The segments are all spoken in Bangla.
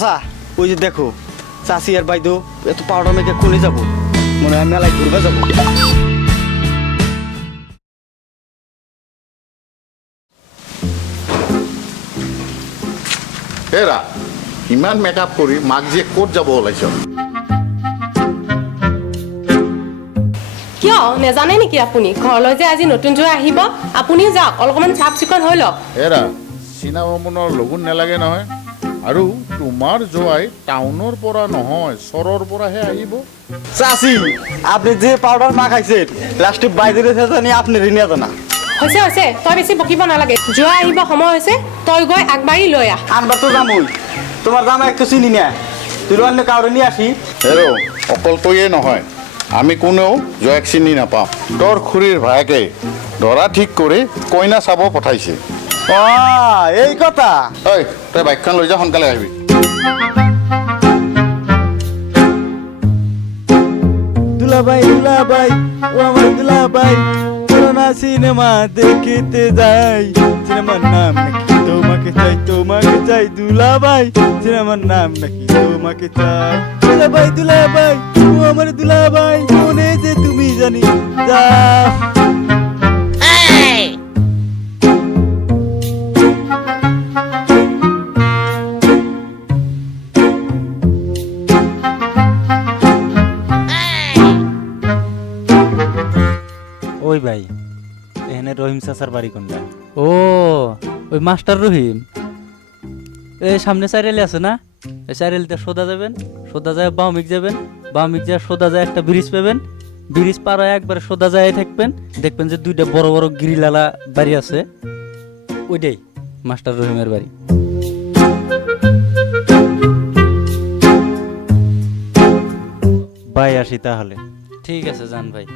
চাচা ওই যে দেখো চাচি আর বাইদো এত পাউডার মেখে কোনে যাবো, মনে হয় মেলায় ঘুরবে যাবো। হেৰা ইমান মেকআপ কৰি মাক যে ক'ত যাব ওলাইছ? কিয় নেজানে নেকি আপুনি? ঘৰলৈ যে আজি নতুন জোৱাই আহিব, আপুনিও যাওক, অলপমান চাফ চিকুণ হৈ লওক। হেৰা চীনা ভ্ৰমণৰ লগুণ নালাগে নহয়, আৰু তোমাৰ জোৱাই টাউনৰ পৰা নহয় চৰৰ পৰাহে আহিব। চাচি আপনি যে পাউডার মাখাইছেন লাস্টে বাইদের জানি আপনি ঋণিয়া জানা। হৈছে হৈছে, তই বেছি বকিব নালাগে। জোৱাই আহিব সময় হৈছে, তই গৈ আগবাঢ়ি লৈ আহ। আনবার তো যামই, তোমার জামা একটু চিনি না, তুই অন্য কাউরে নিয়ে আসি। হেৰ অকল তইয়ে নহয়, আমি কোনেও জোৱাইক চিনি নাপাওঁ। তোৰ খুৰীৰ ভায়েকে দৰা ঠিক কৰি কইনা চাব পঠাইছে। ও এই কথা। ঐ তই বাইকখন লৈ যা, সোনকালে আহিবি। দুলাভাই দুলাভাই ও আমার দুলাভাই, করোনা সিনেমা দেখতে যাই, সিনেমার নাম নাকি তোমাকে চাই, তোমাকে চাই দুলাভাই, সিনেমার নাম নাকি তোমাকে চাই। দুলাভাই দুলাভাই ও আমার দুলাভাই, মনে যে তুমি জানি যাও। ওই ভাই এখানে রহিম চাচার বাড়ি কোনটা? ও ওই মাস্টার রহিম, এই সামনে চাইরেলি আছে না, এই চাইরেলিতে সোজা যাবেন, সোজা যায় বামিক যাবেন, বামিক যায় সোজা যায় একটা ব্রিজ পাবেন, ব্রিজ পার হয়ে একবারে সোজা যায় থাকবেন, দেখবেন যে দুইটা বড় বড় গিরিলালা বাড়ি আছে, ওইটাই মাস্টার রহিমের বাড়ি। ভাই আসি তাহলে। ঠিক আছে যান ভাই।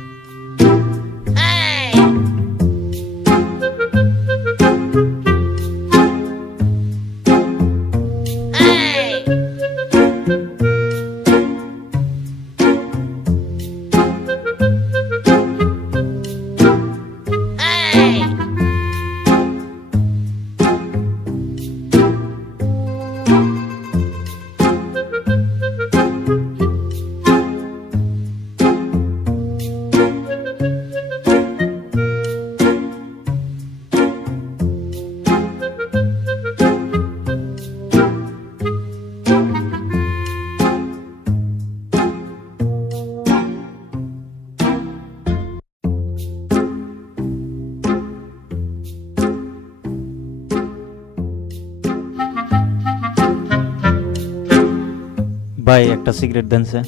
ভাই একটা সিগারেট দেন স্যার।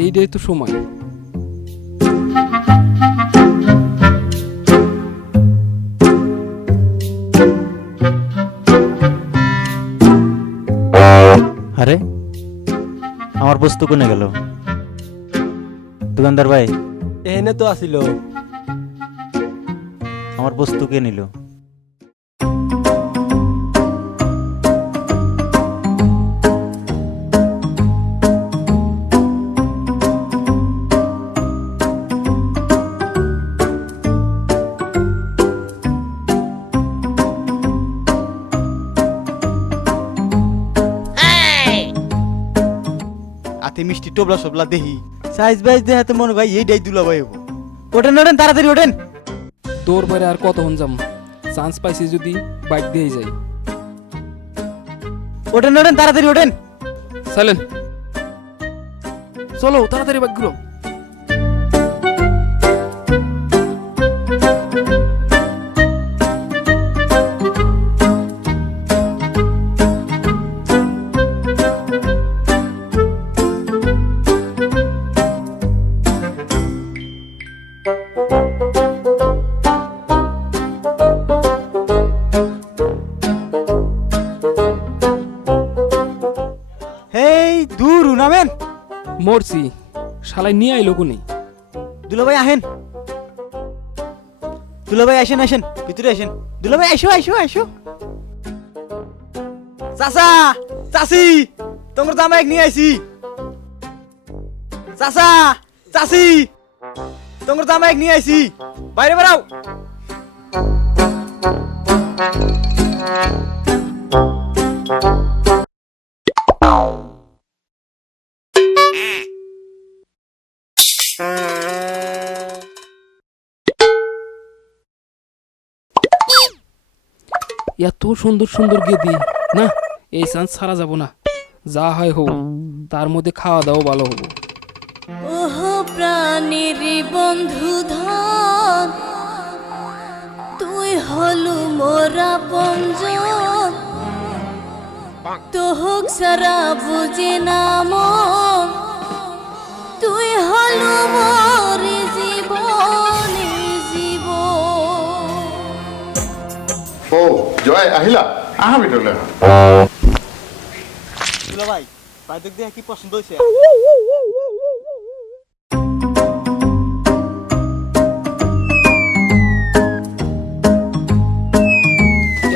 এইটাই তো সময়। আরে আমার বস্তু কোনে গেল? দোকানদার ভাই এখানে তো আসিল। আমার বস্তু কে নিল? আতে মিষ্টি টোবলা সবলা দেহি সাইজ বাইজ দেহে তো মনে ভাই এইটাই দুলাভাই হবো। ওঠেন ওঠেন তাড়াতাড়ি ওঠেন। তোর বাইরে আর কতক্ষণ যাম, চান্স পাইছি যদি বাইক দিয়ে যাই। ওঠেন ওঠেন তাড়াতাড়ি ওঠেন। চলেন চলো তাড়াতাড়ি বাইকগুলো। হেই দূর নামেন। মরছি শালাই নিয়ে আইলো কোনি। দুলাভাই আহেন, দুলাভাই আসেন আসেন ভিতরে আসেন। দুলাভাই আইসো আইসো আইসো। চাচা চাচি তোমার জামাইক নিয়ে আইছি। চাচা চাচি তোমার জামাইক নিয়ে আইছি, বাইরে বেরাও। এত সুন্দর সুন্দর গেদি, না এই চান্স ছাড়া যাব না। যা হয় হোক, তার মধ্যে খাওয়া দাওয়া ভালো হবো। ওহ প্রাণীর বন্ধু ধন, তুই হলু মোরা পঞ্জন, তোহক সারা বুঝে না মন, তুই হলু মোর জীবন জীবন। ও জয় আহিলা, আহা ভিতৰলৈ আহা। দুলাভাই বাইদেউক দেখে কি পছন্দ হয়েছে?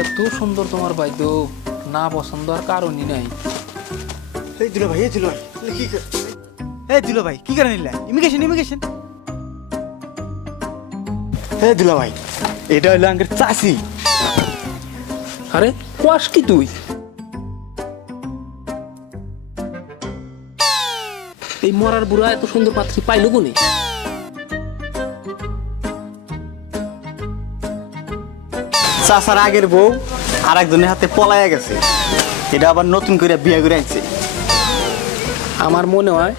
এত সুন্দর তোমার বাইদ্য, না পছন্দ আর কারণই নাই। এই দুলাভাই, এই দুলাভাই কি এই দুলাভাই কি করে নিলে? Immigration immigration. এই দুলাভাই এটা হলো আঙ্কের চাচি। আরে কোয়াস কি তুই? এই মরার বুড়া এত সুন্দর পাত্রী পাইলো কোনে? চাচার আগের বউ আর একজনের হাতে পলাইয়া গেছে, এটা আবার নতুন করে বিয়ে করে আনছে। আমার মনে হয়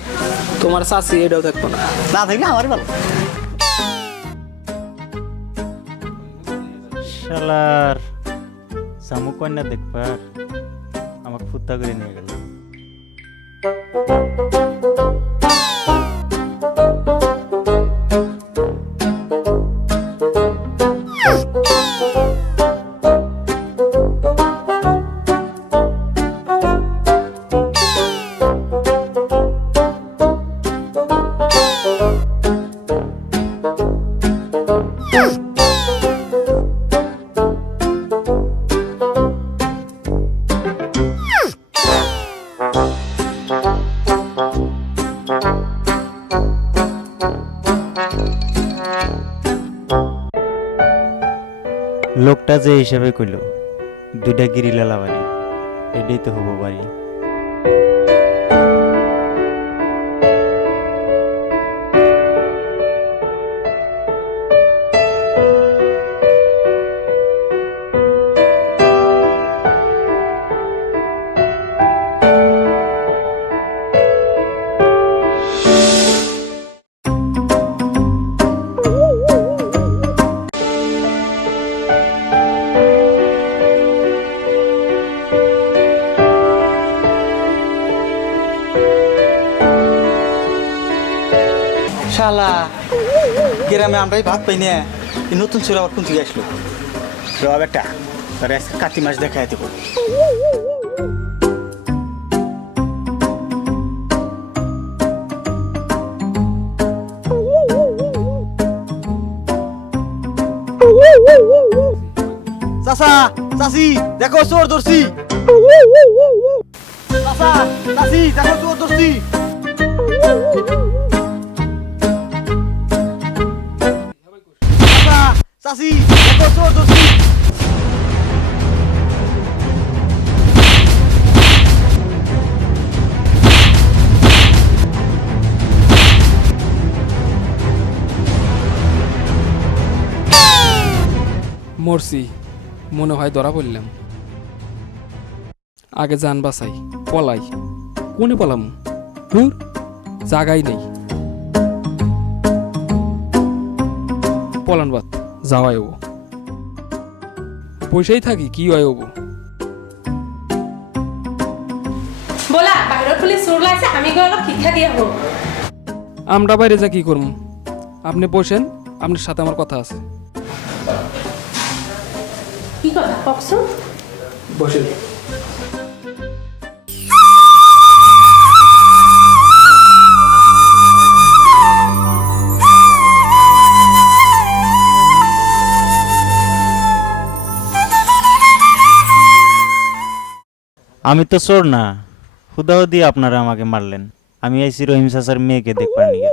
তোমার চাচি এটাও থাকবো না। না থাকলে আমারই ভালো। শালার জামু কন্যা দেখবার আমাকে ফুত্তা করে নিয়ে গেল। লোকটা যে হিসাবে কইল 2টা গিরিলালা বাড়ি, এটাই তো হবো বাড়ি। শালা গ্রামে আমরাই ভাত পাই না, এই নতুন ছেলে আবার কোন থেকে আসলো? রব একটা তার আজকে কাতি মাছ দেখা দেবো। চাচা চাচি দেখো চোর ধরছি। চাচা চাচি দেখো চোর ধরছি। চাচি দেখো চোর ধরছি। মরছি, মনে হয় ধরা পড়লাম। আগে যান বাসাই, পলাই। কোনে পলাম? হুর জাগাই নেই। পলান বাদ যাওয়াই হবো, পয়সাই থাকি কি হয় হবো। ব'লা বাহিৰত পুলিচ চোৰ ওলাইছে, আমি গৈ অলপ শিক্ষা দি আহোঁ। আমরা বাইরে যা কি করবো? আপনি বসেন, আপনার সাথে আমার কথা আছে। কি কথা কওকচোন? বসেন। আমি তো চোর না, হুদাহুদি আপনারা আমাকে মারলেন। আমি আইছি রহিম চাচার মেয়েকে দেখবার নিয়ে।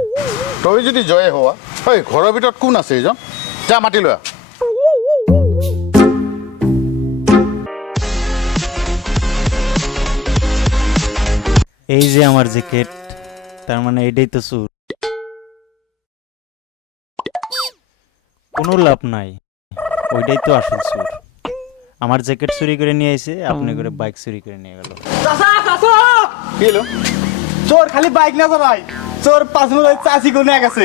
তই যদি জয়ে হোৱা, হয় ঘৰৰ ভিতৰত কোন আছে এইজন? যা মাতি লৈ আহ। এই যে আমার জ্যাকেট, তার মানে এটাই তো চোর। কোনো লাভ নাই, ওইটাই তো আসল চোর। আমার জ্যাকেট চুরি করে নিয়ে আইছে, আপনি করে বাইক চুরি করে নিয়ে গেল। কি হলো? চোর খালি বাইক না চালায়, চোর 5 মিনিট চাষি কোনে গেছে।